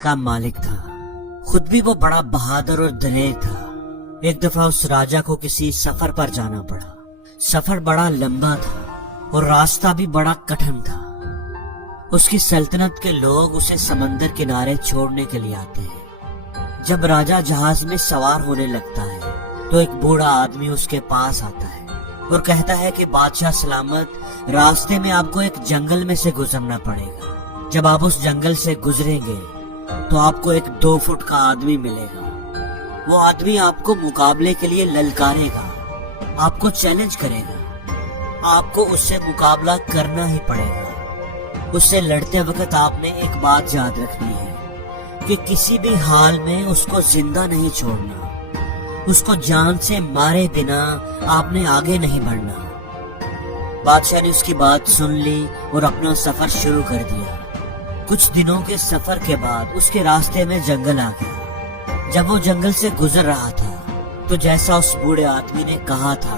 का मालिक था। खुद भी वो बड़ा बहादुर और दलेर था। एक दफा उस राजा को किसी सफर पर जाना पड़ा। सफर बड़ा लंबा था और रास्ता भी बड़ा कठिन था। उसकी सल्तनत के लोग उसे समंदर किनारे छोड़ने के लिए आते हैं। जब राजा जहाज में सवार होने लगता है तो एक बूढ़ा आदमी उसके पास आता है और कहता है कि बादशाह सलामत, रास्ते में आपको एक जंगल में से गुजरना पड़ेगा। जब आप उस जंगल से गुजरेंगे तो आपको एक 2 फुट का आदमी मिलेगा। वो आदमी आपको मुकाबले के लिए ललकारेगा, आपको चैलेंज करेगा। आपको उससे मुकाबला करना ही पड़ेगा। उससे लड़ते वक्त आपने एक बात याद रखनी है कि किसी भी हाल में उसको जिंदा नहीं छोड़ना। उसको जान से मारे बिना आपने आगे नहीं बढ़ना। बादशाह ने उसकी बात सुन ली और अपना सफर शुरू कर दिया। कुछ दिनों के सफर के बाद उसके रास्ते में जंगल आ गया। जब वो जंगल से गुजर रहा था तो जैसा उस बूढ़े आदमी ने कहा था,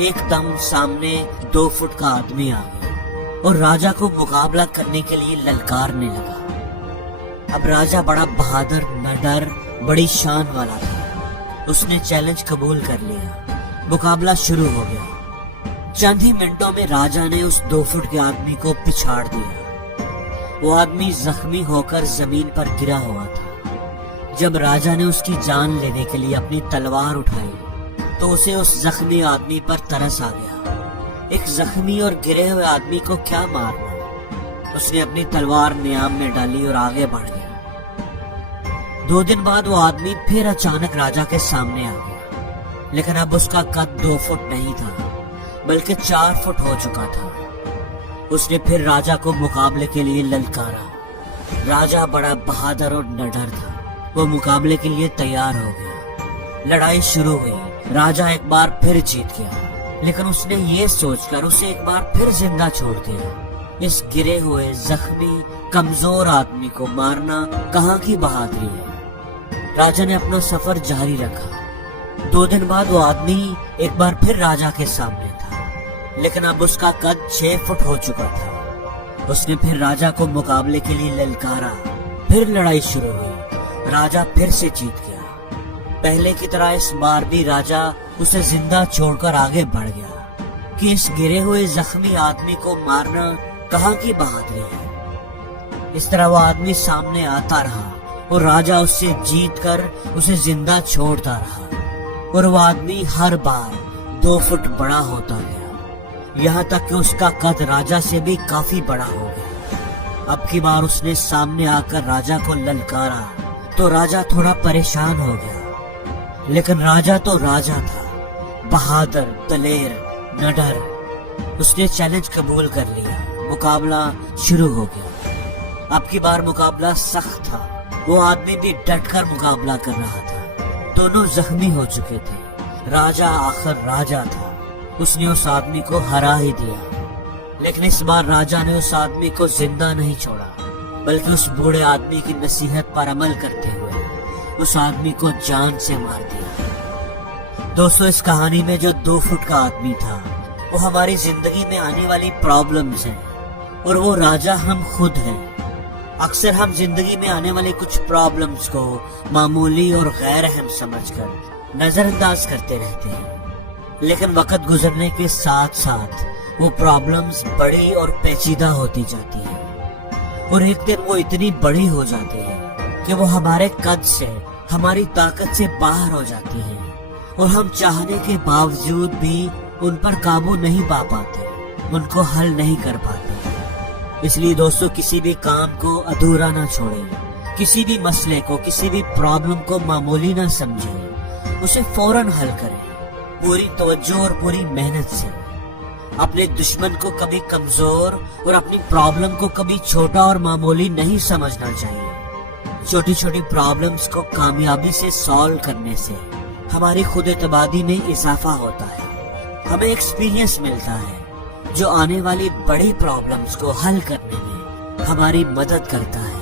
एकदम सामने 2 फुट का आदमी आ गया और राजा को मुकाबला करने के लिए ललकारने लगा। अब राजा बड़ा बहादुर, निडर, बड़ी शान वाला था। उसने चैलेंज कबूल कर लिया। मुकाबला शुरू हो गया। चंद ही मिनटों में राजा ने उस 2 फुट के आदमी को पिछाड़ दिया। वो आदमी जख्मी होकर जमीन पर गिरा हुआ था। जब राजा ने उसकी जान लेने के लिए अपनी तलवार उठाई तो उसे उस जख्मी आदमी पर तरस आ गया। एक जख्मी और गिरे हुए आदमी को क्या मारना। उसने अपनी तलवार नियाम में डाली और आगे बढ़ गया। 2 दिन बाद वो आदमी फिर अचानक राजा के सामने आ गया, लेकिन अब उसका कद 2 फुट नहीं था बल्कि 4 फुट हो चुका था। उसने फिर राजा को मुकाबले के लिए ललकारा। राजा बड़ा बहादुर और निडर था। वो मुकाबले के लिए तैयार हो गया। लड़ाई शुरू हुई। राजा एक बार फिर जीत गया, लेकिन उसने ये सोचकर उसे एक बार फिर जिंदा छोड़ दिया। इस गिरे हुए, जख्मी, कमजोर आदमी को मारना कहाँ की बहादुरी है। राजा ने अपना सफर जारी रखा। 2 दिन बाद वो आदमी एक बार फिर राजा के सामने था, लेकिन अब उसका कद 6 फुट हो चुका था। उसने फिर राजा को मुकाबले के लिए ललकारा। फिर लड़ाई शुरू हुई। राजा फिर से जीत गया। पहले की तरह इस बार भी राजा उसे जिंदा छोड़कर आगे बढ़ गया कि इस गिरे हुए जख्मी आदमी को मारना कहाँ की बहादुरी है। इस तरह वो आदमी सामने आता रहा और राजा उससे जीतकर उसे जिंदा छोड़ता रहा और वो आदमी हर बार 2 फुट बड़ा होता गया, यहाँ तक कि उसका कद राजा से भी काफी बड़ा हो गया। अब की बार उसने सामने आकर राजा को ललकारा तो राजा थोड़ा परेशान हो गया, लेकिन राजा तो राजा था, बहादुर, दलेर, निडर। उसने चैलेंज कबूल कर लिया। मुकाबला शुरू हो गया। अब की बार मुकाबला सख्त था। वो आदमी भी डटकर मुकाबला कर रहा था। दोनों जख्मी हो चुके थे। राजा आखिर राजा था। उसने उस आदमी को हरा ही दिया, लेकिन इस बार राजा ने उस आदमी को जिंदा नहीं छोड़ा, बल्कि उस बूढ़े आदमी की नसीहत पर अमल करते हुए उस आदमी को जान से मार दिया। दोस्तों, इस कहानी में जो 2 फुट का आदमी था वो हमारी जिंदगी में आने वाली प्रॉब्लम्स हैं और वो राजा हम खुद हैं। अक्सर हम जिंदगी में आने वाले कुछ प्रॉब्लम्स को मामूली और गैर अहम समझकर नजरअंदाज करते रहते हैं, लेकिन वक्त गुजरने के साथ साथ वो प्रॉब्लम्स बड़ी और पेचीदा होती जाती है और एक दिन वो इतनी बड़ी हो जाती है कि वो हमारे कद से, हमारी ताकत से बाहर हो जाती है और हम चाहने के बावजूद भी उन पर काबू नहीं पा पाते, उनको हल नहीं कर पाते। इसलिए दोस्तों, किसी भी काम को अधूरा ना छोड़ें, किसी भी मसले को, किसी भी प्रॉब्लम को मामूली ना समझें, उसे फौरन हल करें, पूरी तवज्जो और पूरी मेहनत से। अपने दुश्मन को कभी कमजोर और अपनी प्रॉब्लम को कभी छोटा और मामूली नहीं समझना चाहिए। छोटी छोटी प्रॉब्लम्स को कामयाबी से सॉल्व करने से हमारी खुद एतमादी में इजाफा होता है। हमें एक्सपीरियंस मिलता है जो आने वाली बड़ी प्रॉब्लम्स को हल करने में हमारी मदद करता है।